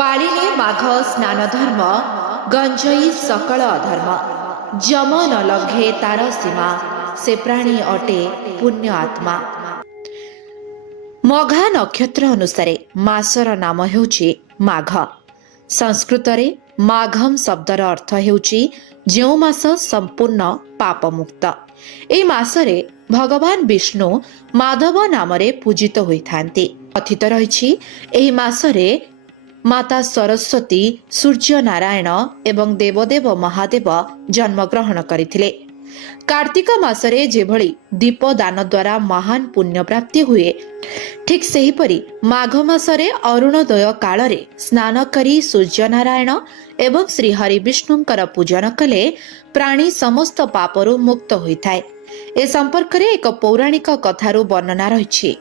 पाळिले माघ स्नान धर्म गंजई सकल अधर्म जम न लघे तार सीमा से प्राणी अटे पुण्य आत्मा। मघा नक्षत्र अनुसार मासर नाम हेउची माघ। संस्कृत रे माघम शब्दर अर्थ हेउची जेउ मास संपूर्ण पापमुक्त। ए मासरे भगवान विष्णु माधव नामरे पूजित होइथांती। कथित रहिछि एही मासरे माता सरस्वती सूर्य नारायण एवं देवदेव महादेव जन्मग्रहण करथिले। कार्तिक मासरे जेभଳି दीप दान द्वारा महान पुण्य प्राप्ति हुए, ठीक सेहीपरि माघ मासरे अरुणोदय कालरे स्नान करी सूर्य नारायण एवं श्री हरि विष्णुंकर पूजन कले प्राणी समस्त पापरु मुक्त होइथाय। ए संपर्क रे एक पौराणिक कथारू वर्णना रहिछि।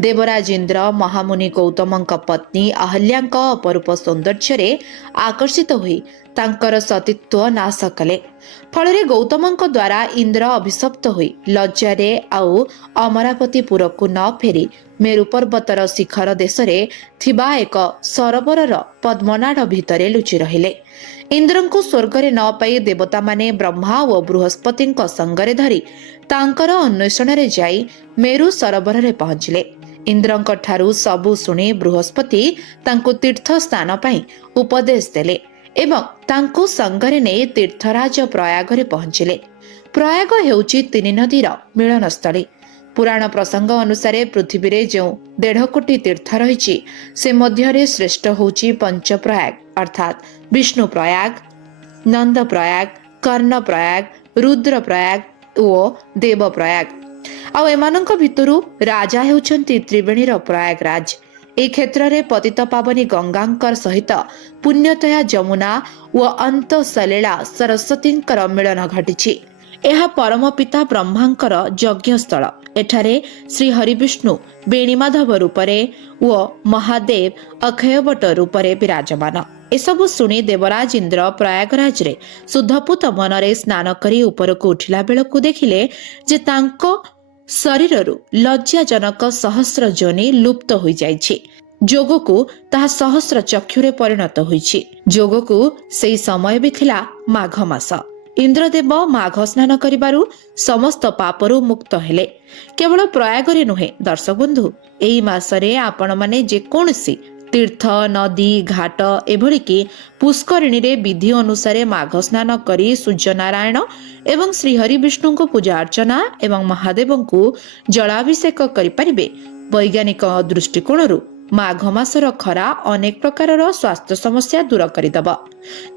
देवराज इंद्र महामुनि गौतमंक पत्नी अहल्यांक अपरूप सौंदर्य आकर्षित होई तांकर सतीत्व नाश कले। फलरे गौतमंक द्वारा इंद्र अभिशप्त होई लज्जारे आउ अमरावतीपुरकु न फेरी मेरु पर्वतर शिखर देशरे थिबा एक सरोवरर पद्मनाड भितरे लुचि रहिले। इंद्रंकु स्वर्गरे न पाई देवता माने ब्रह्मा ओ बृहस्पतिंक संगरे धरी तांकर अन्वेषण रे जाई मेरु सरोवर रे पहुंचले। इंद्रंक ठारू सबु सुनी बृहस्पति तांकु तीर्थ स्थान पाई उपदेश देले एवं तांकु संगरे ने तीर्थराज प्रयाग रे पहुंचले। प्रयाग हेउची तीन नदीर मिलन स्थली। पुराण प्रसंग अनुसार पृथ्वी रे जो 1.5 कोटी तीर्थ रहिछि से मध्यरे श्रेष्ठ होउची पंचप्रयाग अर्थात विष्णु प्रयाग, नंद प्रयाग, कर्ण प्रयाग, रुद्र प्रयाग ओ देव प्रयाग। आउ एमानंक भितरु राजा हेउचंती त्रिवेणीर प्रयागराज। ए क्षेत्र रे पतित पावनी गंगांकर सहित पुण्यतया जमुना व अंत सलीला सरस्वतींकर मिलन घटिछि। एहा परम पिता ब्रह्मांकर यज्ञ स्थल। एठारे श्री हरिविष्णु बेणीमाधव रूपरे व महादेव अक्षयवट रूपरे विराजमान। एसबु सुनी देवराज इंद्र प्रयागराज रे शुद्धपूत मनरे स्नान करी उपरकु उठिला बेलकु देखिले जे तांको शरीररु लज्जाजनक सहस्र जोनि लुप्त होई जाइछि। जोगकु ताहा सहस्र चक्षुरे परिणत होइछि। जोगकु सेई समय भी थिला माघ मास। इंद्रदेव माघ स्नान करिबारु समस्त पापरु मुक्त हेले। केवल प्रयागरे नुहे दर्शक बंधु, एई मासरे आपण माने जे कोनसी तीर्थ नदी घाट एभली कि पुष्करिणी रे विधि अनुसार माघ स्नान करी सूर्य नारायण एवं श्री हरि विष्णु को पूजा अर्चना एवं महादेव को जलाभिषेक करि परिबे। वैज्ञानिक दृष्टिकोणरू माघ मासर खरा अनेक प्रकारर स्वास्थ्य समस्या दूर करिदब,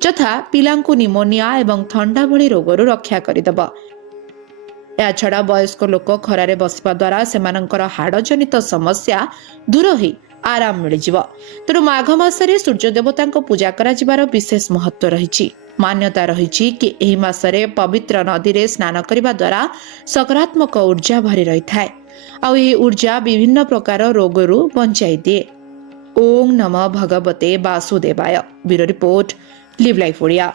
तथा पिलांकु निमोनिया एवं ठंडा भली रोगरू रक्षा करिदब। या छड़ा वयस्क लोक खरारे बसिबा द्वारा सेमानंकर हाड़ जनित समस्या दूर होई आराम मिल जिवो। तेणु माघ मासरे सूर्य देवतांको पूजा करा जिबार विशेष महत्व रहिछि। मान्यता रहिछि कि एही मासरे पवित्र नदी रे स्नान करिबा द्वारा सकारात्मक ऊर्जा भरी रही थाए। आ एही ऊर्जा विभिन्न प्रकार रोगरू बंचाई दिए। ओम नमः भगवते वासुदेवाय। Bureau report, live life Odia.